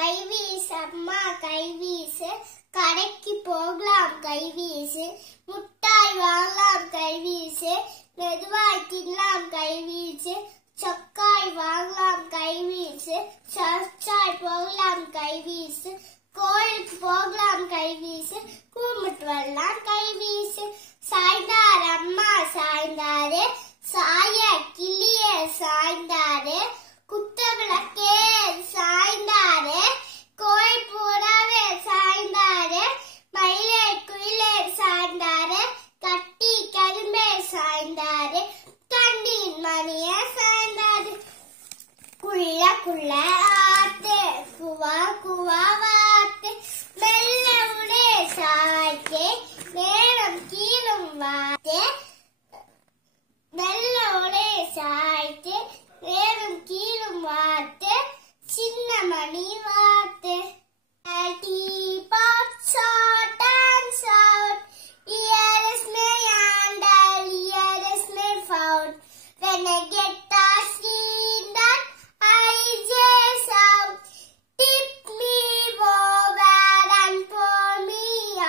கைவீசு அம்மா கைவீசு, கடைக்கு போகலாம் கைவீசு, முட்டாய் வாங்கலாம் கைவீசு, மெதுவாய் தின்னலாம் கைவீசு, சொக்காய் வாங்கலாம் கைவீசு, சர்ச்சாய் போகலாம் கைவீசு, கோயிலுக்கு போகலாம் கைவீசு, கும்பிட்டு வரலாம் கைவீசு. சாய்ந்தார் அம்மா சாய்ந்தாரு, சாய கிளியே சாய்ந்தாரு, குத்த விளக்கே சாய்ந்தாரு, கோயில் பூராவே சாய்ந்தாரு, மயிலே குயிலே சாய்ந்தாரு, கட்டி கரும்பே சாய்ந்தாரு, கண்டின் மணியே சாய்ந்தாரு. குள்ள குள்ள ஆத்து குவா குவா வாத்து, மெல்ல உடே சாய்த்தே நேரம் கீழும் வாத்தே, மெல்ல உடே சாய்த்தே நேரம் கீழும் வாத்து, சின்ன மணி வாத்து. Teapots dance out, here is my handle, here is my found. When I get thirsty in that, I just out. Tip me over and pour me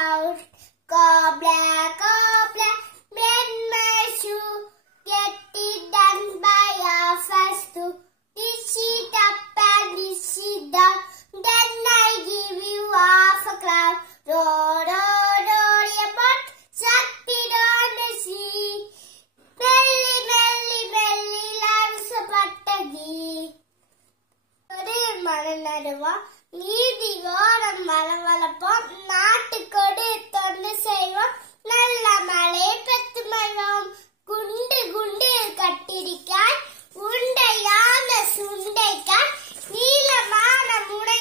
out. Cobbler, cobbler, mend my shoe, get it done by half past 2. Dish it up and dish it down, then I give you half a crown. Row, row, row your boat, set it on the sea. Melly, melly, melly, loves a patagi. ஒரு மரம் நடுவோம், நீதி ஓரம் மரம் வளர்ப்போம், நாட்டுக்கொடு தொண்டு செய்வோம், நல்ல மழை பெற்று மழைவோம். குண்டு குண்டு கட்டிரிக்காய், உண்டையான சுண்டைக்காய், நீளமான முனை